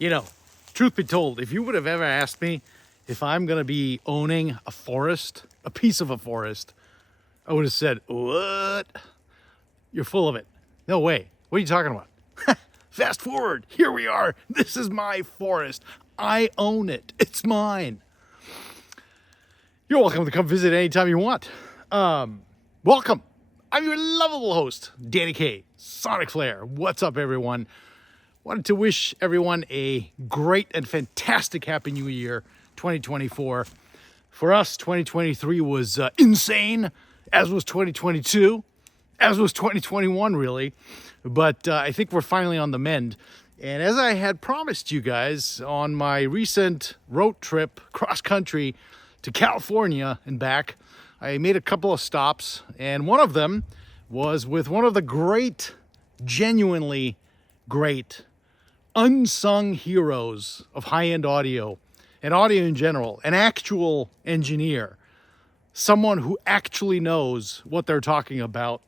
You know, truth be told, if you would have ever asked me if I'm going to be owning a forest, a piece of a forest, I would have said, what? You're full of it. No way. What are you talking about? Fast forward. Here we are. This is my forest. I own it. It's mine. You're welcome to come visit anytime you want. Welcome. I'm your lovable host, Danny K, SonicFlare. What's up, everyone? Wanted to wish everyone a great and fantastic Happy New Year 2024. For us, 2023 was insane, as was 2022, as was 2021, really. But I think we're finally on the mend. And as I had promised you guys on my recent road trip cross-country to California and back, I made a couple of stops. And one of them was with one of the great, genuinely great, unsung heroes of high-end audio and audio in general, an actual engineer, someone who actually knows what they're talking about,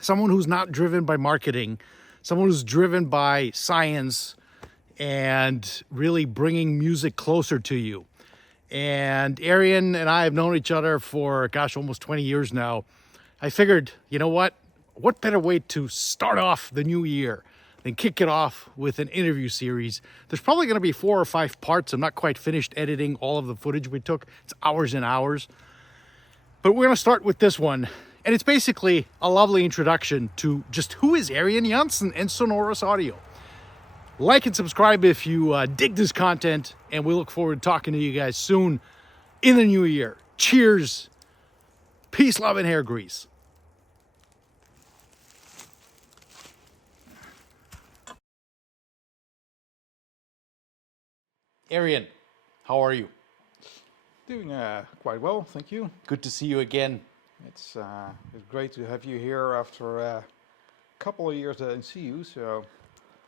someone who's not driven by marketing, someone who's driven by science and really bringing music closer to you. And Arian and I have known each other for, almost 20 years now. I figured, you know what? What better way to start off the new year than kick it off with an interview series? There's probably going to be 4 or 5 parts. I'm not quite finished editing all of the footage we took. It's hours and hours. But we're going to start with this one. And it's basically a lovely introduction to just who is Arian Jansen and SonoruS Audio. Like and subscribe if you dig this content, and we look forward to talking to you guys soon in the new year. Cheers. Peace, love, and hair grease. Arian, how are you? Doing quite well, thank you. Good to see you again. It's great to have you here after a couple of years that I didn't see you, so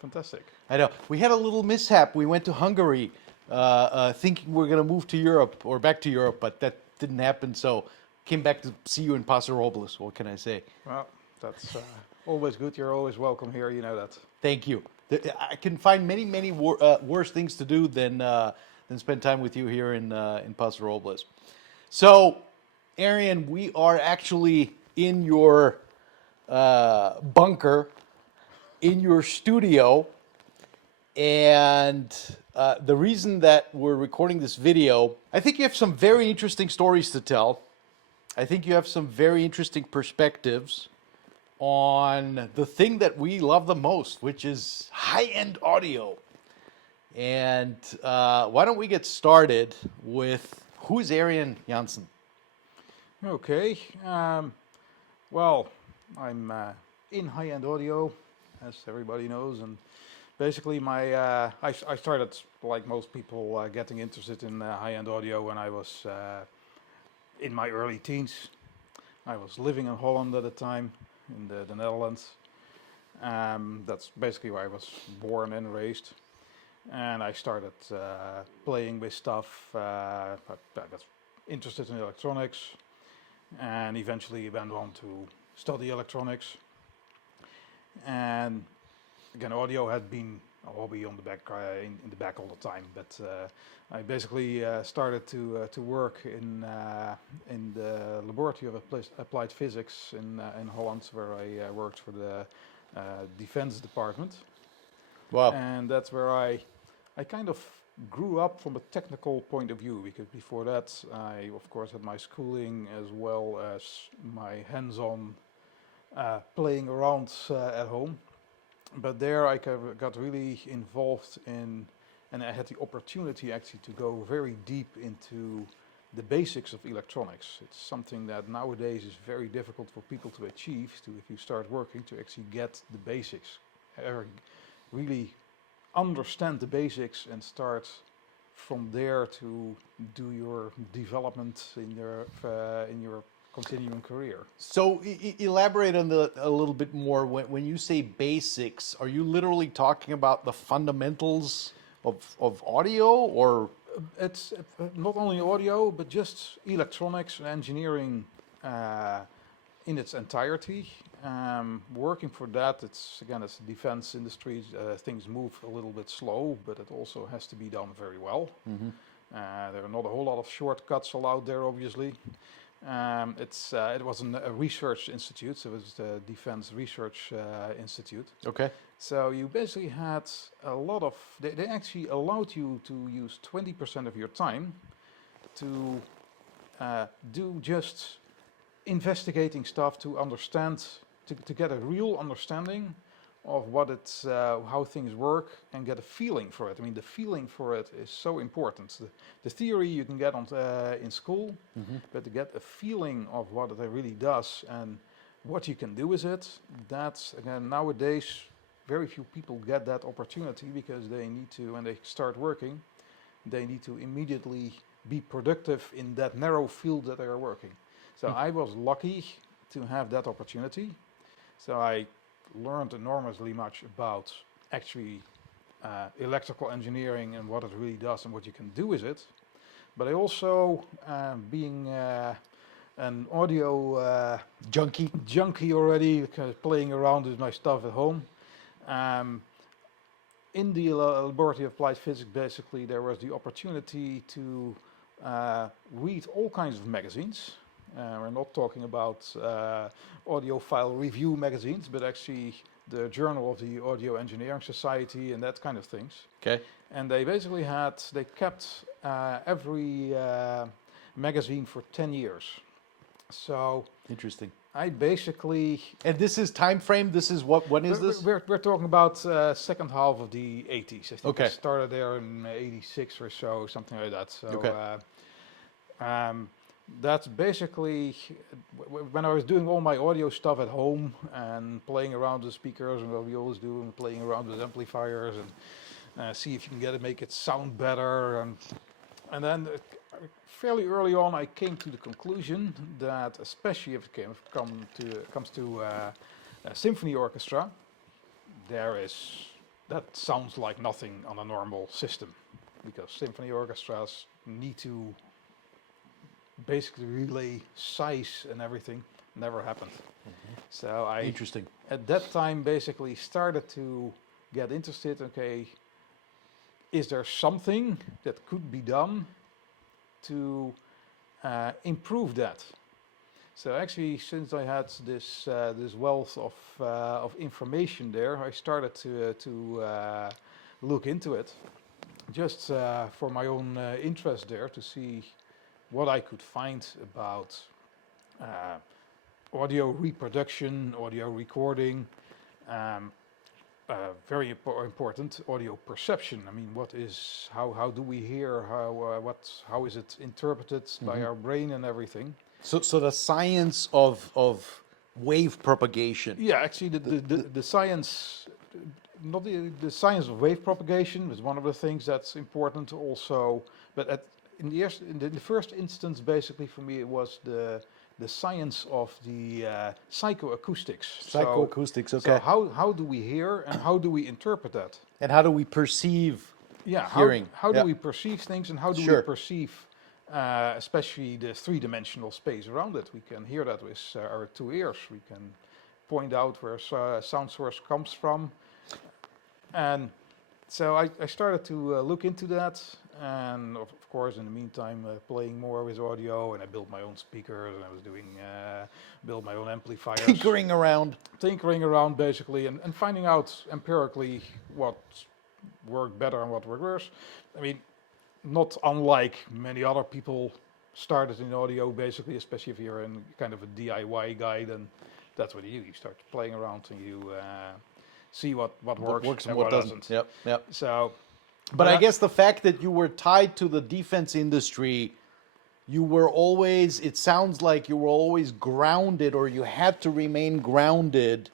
fantastic. I know. We had a little mishap. We went to Hungary thinking we were going to move to Europe or back to Europe, but that didn't happen. So came back to see you in Paso Robles. What can I say? Well, that's always good. You're always welcome here, you know that. Thank you. I can find many worse things to do than spend time with you here in Paso Robles. So, Arian, we are actually in your bunker, in your studio, and the reason that we're recording this video, I think you have some very interesting stories to tell. I think you have some very interesting perspectives on the thing that we love the most, which is high-end audio. And why don't we get started with who is Arian Jansen? Okay, well, I'm in high-end audio, as everybody knows, and basically I started, like most people, getting interested in high-end audio when I was in my early teens. I was living in Holland at the time, in the Netherlands. That's basically where I was born and raised. And I started playing with stuff. I got interested in electronics, and eventually went on to study electronics. And again, audio had been a hobby on the back in the back all the time. But I basically started to work in the laboratory of applied physics in Holland, where I worked for the defense department. Wow. And that's where I kind of grew up from a technical point of view, because before that I of course had my schooling as well as my hands-on playing around at home. But there I got really involved in, and I had the opportunity actually to go very deep into the basics of electronics. It's something that nowadays is very difficult for people to achieve, if you start working, to actually get the basics, really understand the basics and start from there to do your development in your continuing career. So elaborate on a little bit more. When you say basics, are you literally talking about the fundamentals of audio, or? It's not only audio, but just electronics and engineering in its entirety. working for that, it's the defense industry. Things move a little bit slow, but it also has to be done very well. There are not a whole lot of shortcuts allowed there, obviously. It wasn't a research institute, so it was the Defense Research Institute. Okay. So you basically had a lot of, they actually allowed you to use 20% of your time to do just investigating stuff to understand, to get a real understanding of what it's, how things work and get a feeling for it. I mean, the feeling for it is so important. The theory you can get on in school, but to get a feeling of what it really does and what you can do with it, that's, again, nowadays, very few people get that opportunity because they need to, when they start working, they need to immediately be productive in that narrow field that they are working. So I was lucky to have that opportunity. So I learned enormously much about actually electrical engineering and what it really does and what you can do with it. But I also, being an audio junkie already, kind of playing around with my stuff at home. In the laboratory of applied physics, basically, there was the opportunity to read all kinds of magazines. We're not talking about audiophile review magazines, but actually the Journal of the Audio Engineering Society and that kind of things. Okay. And they basically they kept every magazine for 10 years. So Interesting. I basically... And this is time frame? This is what, when is this? We're talking about second half of the 80s. I think Okay. it started there in 86 or so, something like that. So, Okay. that's basically when I was doing all my audio stuff at home and playing around with speakers and what we always do, and playing around with amplifiers and see if you can make it sound better. And then fairly early on, I came to the conclusion that, especially if it comes to a symphony orchestra, that sounds like nothing on a normal system, because symphony orchestras need to basically relay size and everything. Never happened. So I, Interesting. at that time, basically started to get interested. Okay, is there something that could be done to improve that? So actually, since I had this wealth of information there, I started to look into it, just for my own interest there, to see what I could find about audio reproduction, audio recording, very important, audio perception. I mean, how do we hear? How is it interpreted by our brain and everything? So the science of wave propagation. Yeah, actually, the science, not the science of wave propagation, is one of the things that's important also. But in the first instance, basically for me, it was the science of the psychoacoustics. Psychoacoustics, okay. So how do we hear and how do we interpret that? And how do we perceive hearing? How do we perceive things and how do we perceive, especially the three-dimensional space around it? We can hear that with our two ears. We can point out where a sound source comes from. And so I started to look into that. And of course, in the meantime, playing more with audio, and I built my own speakers, and I was doing build my own amplifiers. Tinkering around basically, and finding out empirically what worked better and what worked worse. I mean, not unlike many other people started in audio, basically, especially if you're in kind of a DIY guy, then that's what you do. You start playing around and you see what works and what doesn't. Yep. So. But I guess the fact that you were tied to the defense industry, you were always, it sounds like you were always grounded, or you had to remain grounded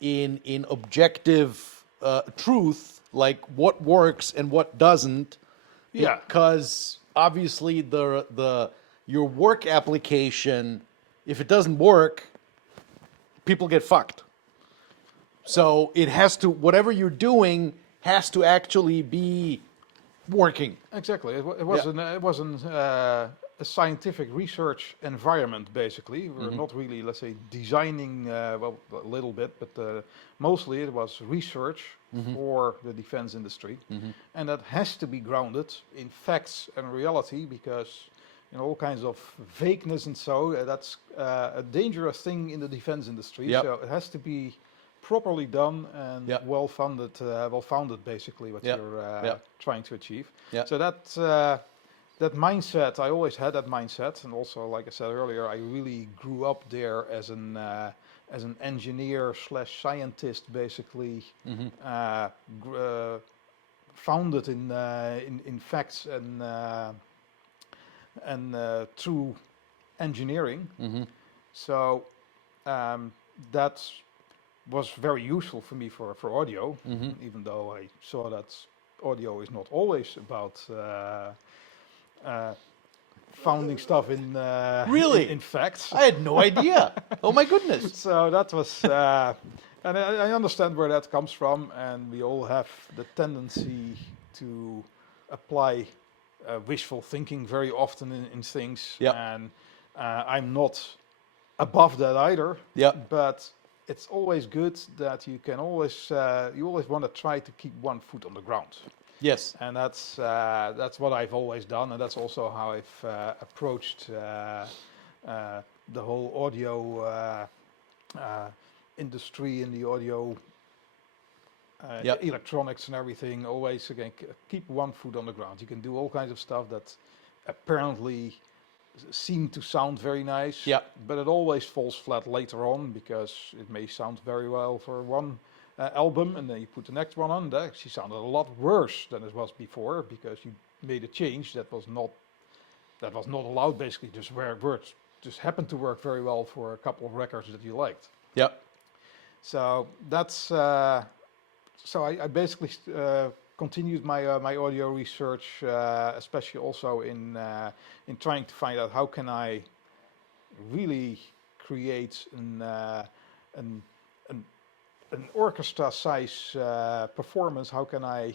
in objective truth, like what works and what doesn't. Yeah. Because obviously your work application, if it doesn't work, people get fucked. So it has to, whatever you're doing has to actually be working. Exactly. It wasn't a scientific research environment, basically. We're not really, let's say, designing, well, a little bit, but mostly it was research for the defense industry. And that has to be grounded in facts and reality, because all kinds of vagueness and so, that's a dangerous thing in the defense industry. Yep. So it has to be properly done and Yep. well-founded, basically, what Yep. you're Yep. trying to achieve. Yep. So that mindset, I always had that mindset, and also, like I said earlier, I really grew up there as an engineer slash scientist, basically, founded in facts and true engineering. So that was very useful for me for audio, even though I saw that audio is not always about founding stuff in Really? in facts. I had no idea. Oh my goodness. So that was, and I understand where that comes from, and we all have the tendency to apply wishful thinking very often in things. Yep. And I'm not above that either. Yep. But it's always good that you can always you always want to try to keep one foot on the ground. Yes. And that's what I've always done, and that's also how I've approached the whole audio industry and the audio Yep. electronics and everything. Always, again, keep one foot on the ground. You can do all kinds of stuff that apparently seem to sound very nice, Yep. but it always falls flat later on, because it may sound very well for one album, and then you put the next one on, that actually sounded a lot worse than it was before, because you made a change that was not allowed, basically, just where it works, just happened to work very well for a couple of records that you liked. Yep. So that's so I basically continued my audio research, especially also in trying to find out how can I really create an orchestra size performance. How can I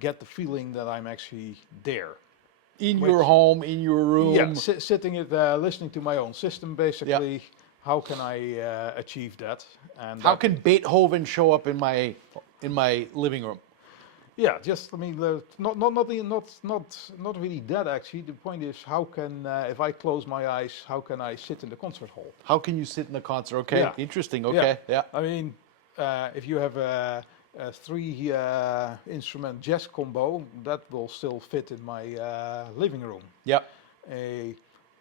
get the feeling that I'm actually there? In your home, in your room. Yeah, sitting listening to my own system, basically. Yep. How can I achieve that? And how can Beethoven show up in my living room? Yeah, just, I mean, not really that, actually. The point is, how can if I close my eyes, how can I sit in the concert hall? How can you sit in the concert? Okay, Yeah. Interesting. Okay, yeah. I mean, if you have a 3 instrument jazz combo, that will still fit in my living room. Yeah. A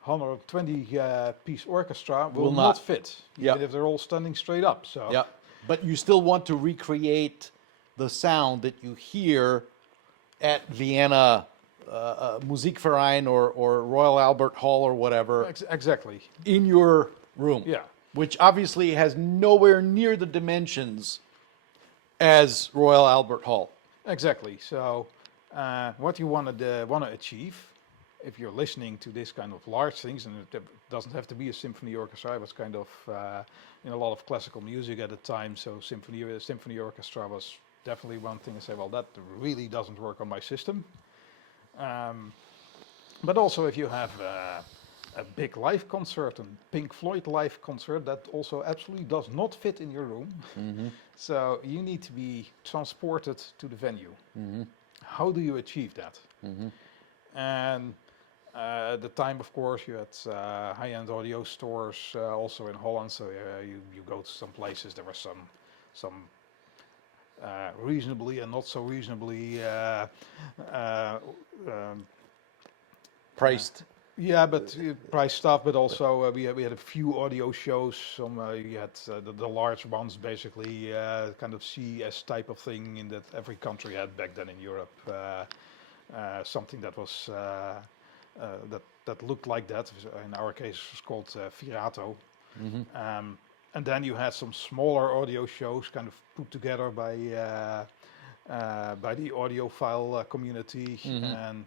120 piece orchestra will not fit, even if they're all standing straight up. So yeah, but you still want to recreate the sound that you hear at Vienna Musikverein or Royal Albert Hall or whatever. Exactly. In your room. Yeah. Which obviously has nowhere near the dimensions as Royal Albert Hall. Exactly. So what you want to achieve, if you're listening to this kind of large things, and it doesn't have to be a symphony orchestra. I was kind of in a lot of classical music at the time, so symphony orchestra was definitely one thing. I say, well, that really doesn't work on my system. But also, if you have a big live concert, a Pink Floyd live concert, that also absolutely does not fit in your room. Mm-hmm. So you need to be transported to the venue. Mm-hmm. How do you achieve that? Mm-hmm. And at the time, of course, you had high-end audio stores also in Holland. So you go to some places. There were some reasonably and not so reasonably priced. Yeah, but price stuff. But also we had a few audio shows. Some you had the large ones, basically kind of CES type of thing, in that every country had back then in Europe. Something that was that looked like that. In our case, it was called Virato. Mm-hmm. And then you had some smaller audio shows, kind of put together by the audiophile community, mm-hmm. and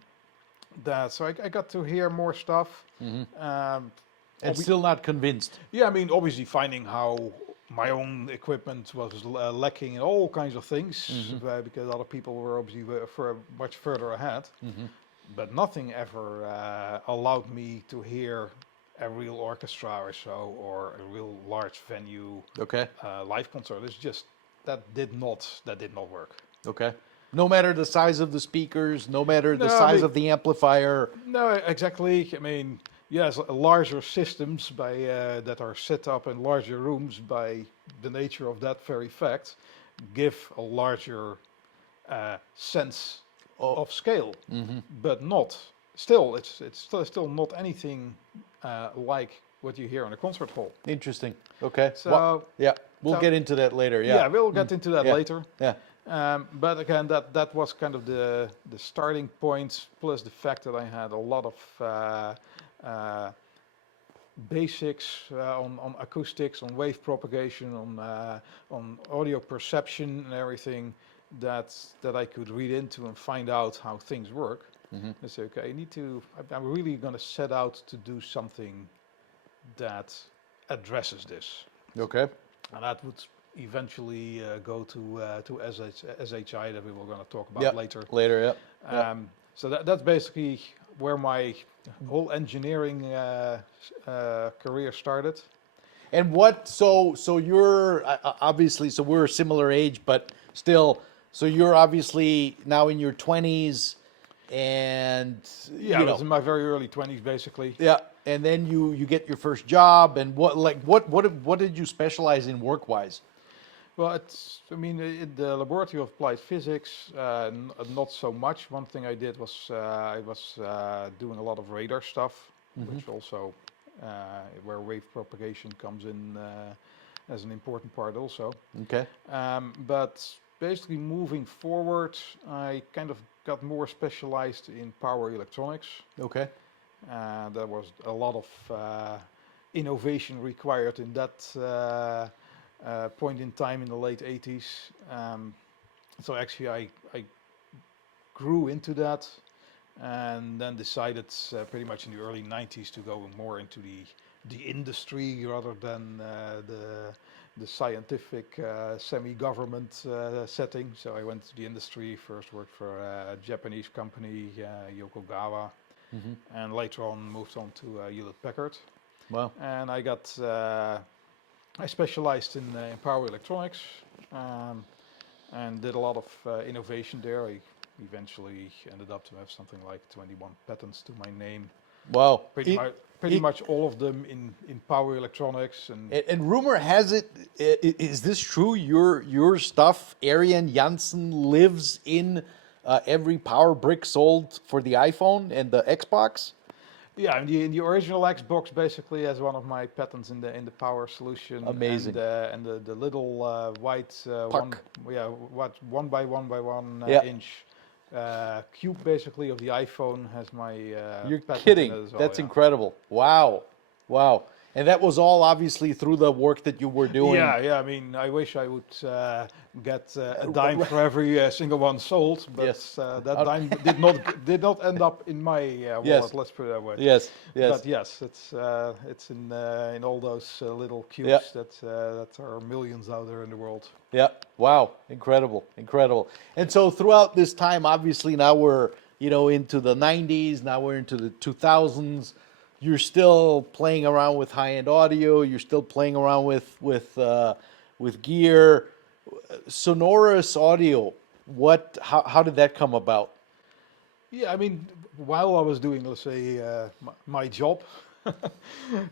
that. So I got to hear more stuff. Mm-hmm. And still not convinced. Yeah, I mean, obviously finding how my own equipment was lacking in all kinds of things, mm-hmm. Because other people were obviously much further ahead. Mm-hmm. but nothing ever allowed me to hear a real orchestra or so, or a real large venue Okay. live concert. It's just that did not work. Okay. No matter the size of the speakers, no matter the No, I size mean, of the amplifier. no, exactly. I mean, yes, larger systems that are set up in larger rooms by the nature of that very fact give a larger sense Oh, of scale, hmm. but not still. It's still not anything like what you hear in a concert hall. Interesting. Okay. What? So, Yeah. We'll so get into that later. yeah, Yeah. we'll Mm. get into that Yeah. later. Yeah. But again, that was kind of the starting point, plus the fact that I had a lot of basics on acoustics, on wave propagation, on audio perception and everything that I could read into and find out how things work. Hmm. I say, okay, I'm really going to set out to do something that addresses this, Okay. and that would eventually go to SHI that we were going to talk about Yeah. later. Later. Yeah. Yeah. So that's basically where my whole engineering career started. And what? So you're obviously. So we're a similar age, but still. So you're obviously now in your 20s, and Yeah, you I was know. in my very early 20s, basically. Yeah. And then you get your first job, and what did you specialize in work wise? Well, I mean, in the laboratory of applied physics, not so much. One thing I did was I was doing a lot of radar stuff, which also where wave propagation comes in as an important part also. Okay. But basically, moving forward, I kind of got more specialized in power electronics. Okay. There was a lot of innovation required in that point in time in the late 80s. So actually, I grew into that and then decided pretty much in the early 90s to go more into the industry rather than the scientific semi-government setting. So I went to the industry, first worked for a Japanese company, Yokogawa, Hmm. and later on moved on to Hewlett-Packard. Wow. And I specialized in power electronics and did a lot of innovation there. I eventually ended up to have something like 21 patents to my name. Wow. Pretty much all of them in power electronics. And rumor has it, is this true? Your stuff, Arian Jansen, lives in every power brick sold for the iPhone and the Xbox? Yeah, in the original Xbox basically has one of my patents in the power solution. Amazing. And the little white Puck. what 1 by 1 by 1 Yeah. inch cube basically of the iPhone has my You're patent kidding. in it as well. That's Yeah. incredible. Wow. Wow. And that was all obviously through the work that you were doing. Yeah. I mean, I wish I would get a dime for every single one sold, but Yes. that dime did not end up in my wallet. Yes. Let's put it that way. Yes. Yes. But yes, it's in all those little cubes Yeah. that are millions out there in the world. Yeah. Wow. Incredible. Incredible. And so throughout this time, obviously now we're, into the 90s, now we're into the 2000s. You're still playing around with high-end audio. You're still playing around with gear. SonoruS audio. How did that come about? Yeah, I mean, while I was doing, let's say, my job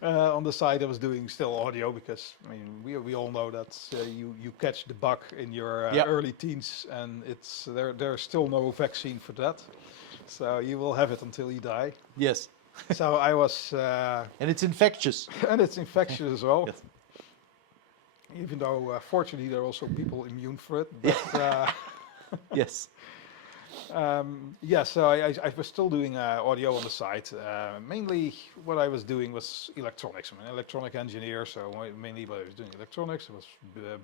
on the side, I was doing still audio because I mean we all know that you catch the bug in your Yep. early teens, and there's still no vaccine for that, so you will have it until you die. Yes. So I was, And it's infectious. and it's infectious as well. Yes. Even though fortunately there are also people immune for it. But Yes. yeah, so I was still doing audio on the side. Mainly what I was doing was electronics. I'm an electronic engineer, so mainly what I was doing electronics. I was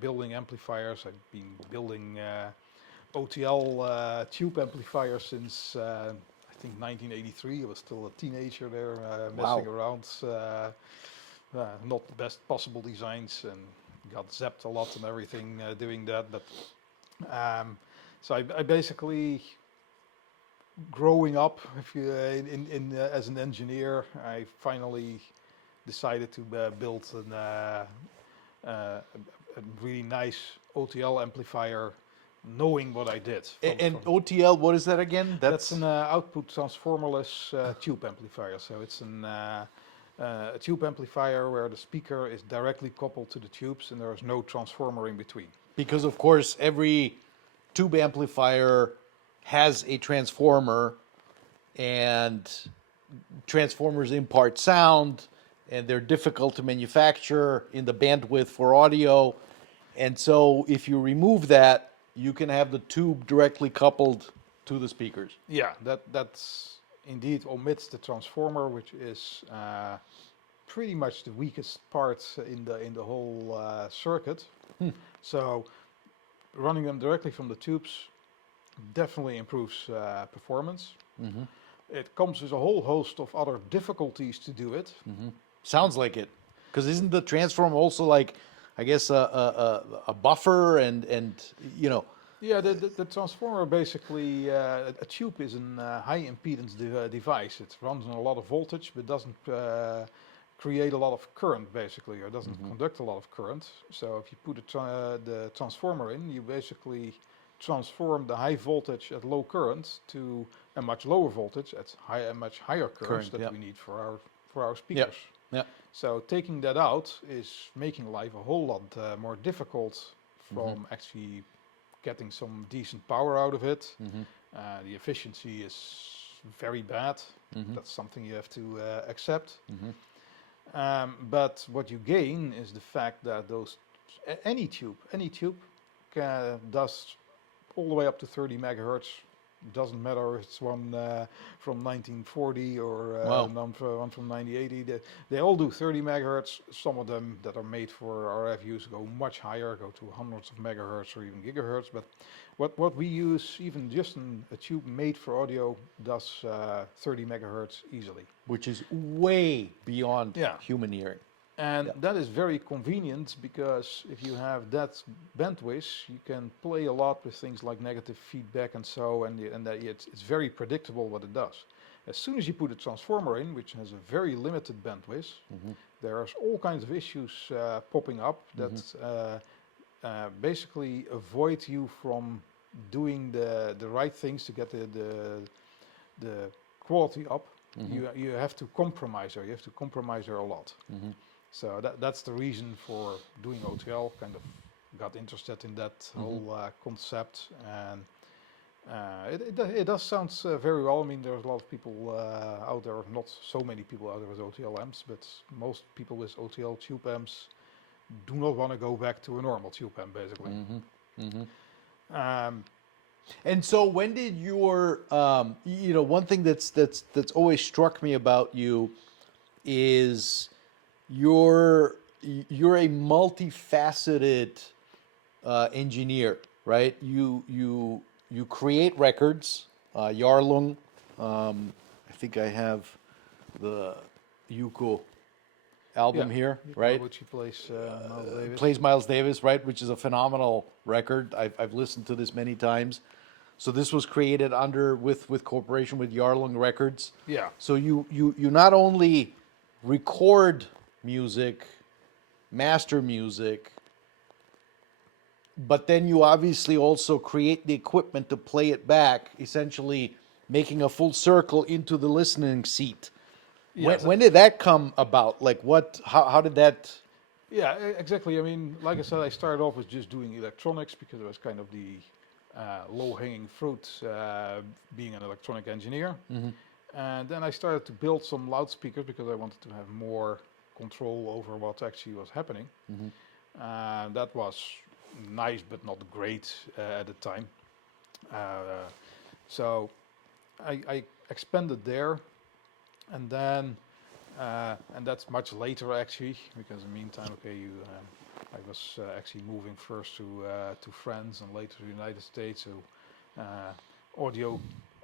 building amplifiers. I've been building OTL tube amplifiers since I think 1983. I was still a teenager there, messing around. Not the best possible designs, and got zapped a lot and everything doing that. But so I basically growing up, if you as an engineer, I finally decided to build a really nice OTL amplifier, knowing what I did. And OTL, what is that again? That's an output transformerless tube amplifier. So it's a tube amplifier where the speaker is directly coupled to the tubes and there is no transformer in between. because of course every tube amplifier has a transformer, and transformers impart sound, and they're difficult to manufacture in the bandwidth for audio. And so if you remove that, you can have the tube directly coupled to the speakers. Yeah, that's indeed omits the transformer, which is pretty much the weakest part in the whole circuit. So running them directly from the tubes definitely improves performance. It comes with a whole host of other difficulties to do it. Sounds like it, because isn't the transformer also like, I guess, a buffer and you know? Yeah, the transformer basically, a tube is a high impedance device. It runs on a lot of voltage, but doesn't create a lot of current, basically, or doesn't conduct a lot of current. So if you put the transformer in, you basically transform the high voltage at low current to a much lower voltage at a much higher current that we need for our speakers. Yeah. So taking that out is making life a whole lot more difficult from actually getting some decent power out of it. The efficiency is very bad. That's something you have to accept. But what you gain is the fact that any tube does all the way up to 30 megahertz. Doesn't matter if it's one from 1940 or one from 1980. They all do 30 megahertz. Some of them that are made for RF use go much higher, go to hundreds of megahertz or even gigahertz. But what we use, even just a tube made for audio, does 30 megahertz easily. Which is way beyond human hearing. And that is very convenient, because if you have that bandwidth, you can play a lot with things like negative feedback and so, and it's very predictable what it does. As soon as you put a transformer in, which has a very limited bandwidth, there's all kinds of issues popping up that basically avoid you from doing the right things to get the quality up. You have to compromise there. You have to compromise there a lot. So that's the reason for doing OTL. Kind of got interested in that whole concept, and it does sound very well. I mean, there's a lot of people out there, not so many people out there with OTL amps, but most people with OTL tube amps do not want to go back to a normal tube amp, basically. And so when did your, one thing that's always struck me about you is you're a multifaceted engineer, right? You create records, Yarlung. I think I have the Yuko album here, right? Which he plays Miles Davis. Plays Miles Davis, right? Which is a phenomenal record. I've listened to this many times. So this was created with cooperation with Yarlung Records. Yeah. So you not only record music, master music, but then you obviously also create the equipment to play it back, essentially making a full circle into the listening seat. Yes. When did that come about? Like how did that? Yeah, exactly. I mean, like I said, I started off with just doing electronics because it was kind of the low-hanging fruit, being an electronic engineer. And then I started to build some loudspeakers because I wanted to have more control over what actually was happening. That was nice, but not great at the time. So I expanded there, and then and that's much later actually, because in the meantime, I was actually moving first to France and later to the United States. So audio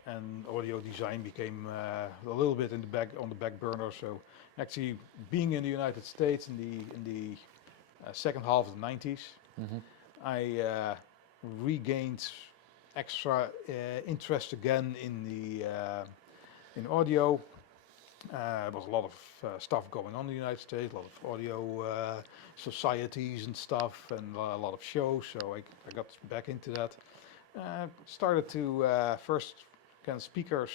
and audio design became a little bit on the back burner. So actually, being in the United States in the second half of the 90s, I regained extra interest again in the in audio. There was a lot of stuff going on in the United States, a lot of audio societies and stuff, and a lot of shows. So I got back into that. Started to first kind of speakers.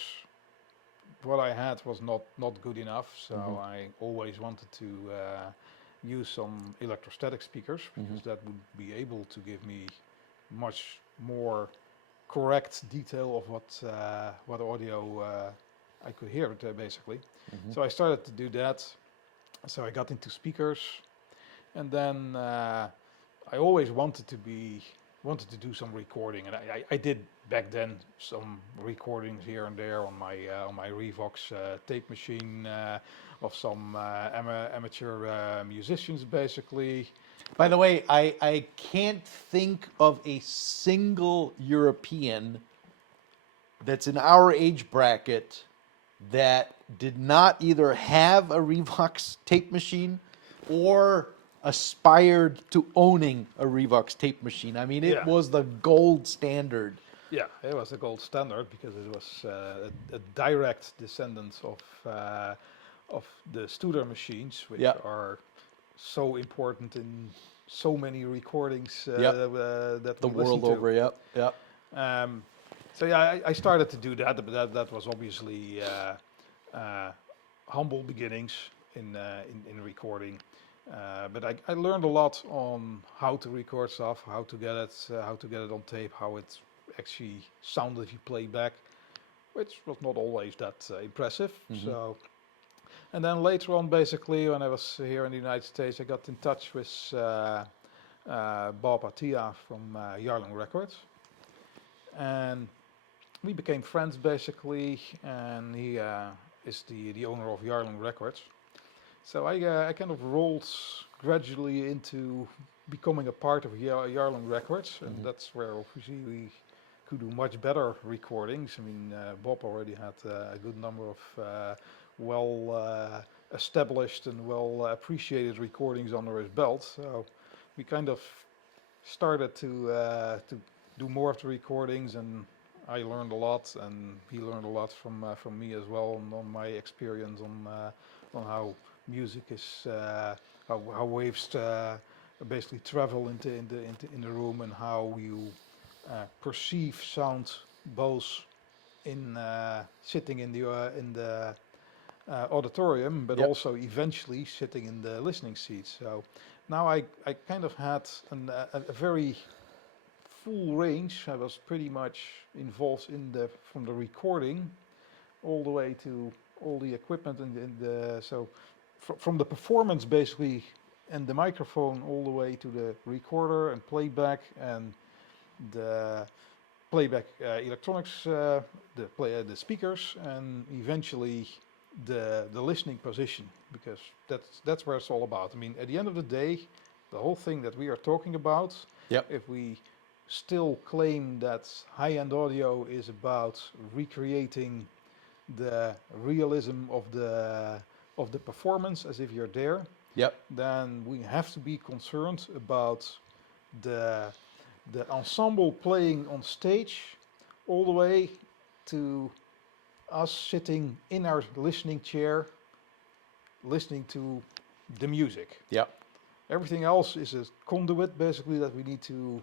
What I had was not good enough, so I always wanted to use some electrostatic speakers because that would be able to give me much more correct detail of what audio I could hear it basically. So I started to do that. So I got into speakers, and then I always wanted to do some recording, and I did back then some recordings here and there on my Revox tape machine of some amateur musicians basically. By the way, I can't think of a single European that's in our age bracket that did not either have a Revox tape machine or aspired to owning a Revox tape machine. I mean, it was the gold standard. Yeah, it was the gold standard because it was a direct descendant of the Studer machines, which are so important in so many recordings that the we world listen to. over. So yeah, I started to do that, but that was obviously humble beginnings in recording. But I learned a lot on how to record stuff, how to get it on tape, how it actually sounded if you play back, which was not always that impressive. So, and then later on, basically, when I was here in the United States, I got in touch with Bob Attia from Yarlung Records, and we became friends basically, and he is the owner of Yarlung Records. So I kind of rolled gradually into becoming a part of Yarlung Records, and that's where obviously we could do much better recordings. I mean, Bob already had a good number of well established and well appreciated recordings under his belt. So we kind of started to do more of the recordings, and I learned a lot, and he learned a lot from me as well, on my experience on how music is, how waves basically travel in the room, and how you perceive sound both in sitting in the auditorium, but also eventually sitting in the listening seat. So now I kind of had a very full range. I was pretty much involved from the recording all the way to all the equipment and so from the performance basically and the microphone all the way to the recorder and playback and the playback electronics, the speakers, and eventually the listening position, because that's where it's all about. I mean, at the end of the day, the whole thing that we are talking about, if we still claim that high-end audio is about recreating the realism of the performance as if you're there, then we have to be concerned about the ensemble playing on stage all the way to us sitting in our listening chair listening to the music. Everything else is a conduit basically that we need to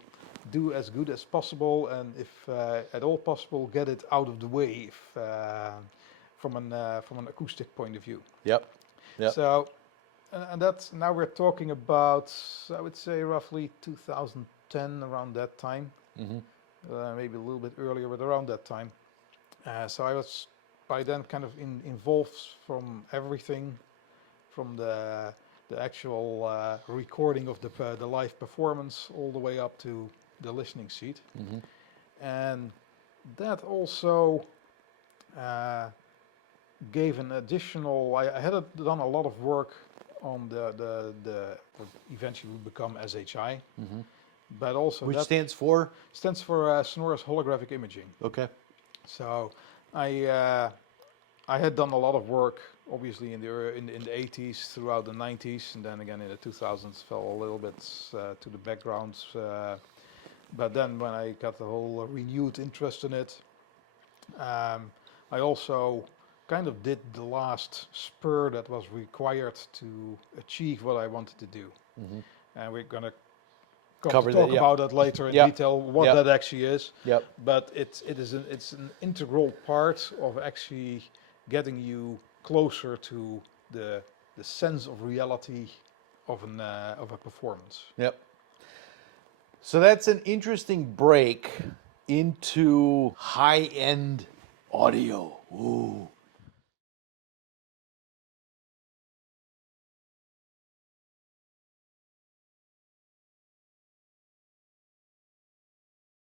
do as good as possible, and if at all possible, get it out of the way from an acoustic point of view. So, and that's, now we're talking about, I would say roughly 2010, around that time. Maybe a little bit earlier, but around that time. So I was by then kind of involved from everything, from the actual recording of the live performance all the way up to the listening seat. And that also gave an additional, I had done a lot of work on the eventually would become SHI, but also which that stands for SonoruS Holographic Imaging. So I had done a lot of work, obviously in the 80s, throughout the 90s, and then again in the 2000s fell a little bit to the background. But then when I got the whole renewed interest in it, I also kind of did the last spur that was required to achieve what I wanted to do. And we're going to Cover talk that, yeah. about that later in Yeah. detail, what Yeah. that actually is. Yep. But it's an integral part of actually getting you closer to the sense of reality of a performance. Yep. So that's an interesting break into high-end audio. Ooh.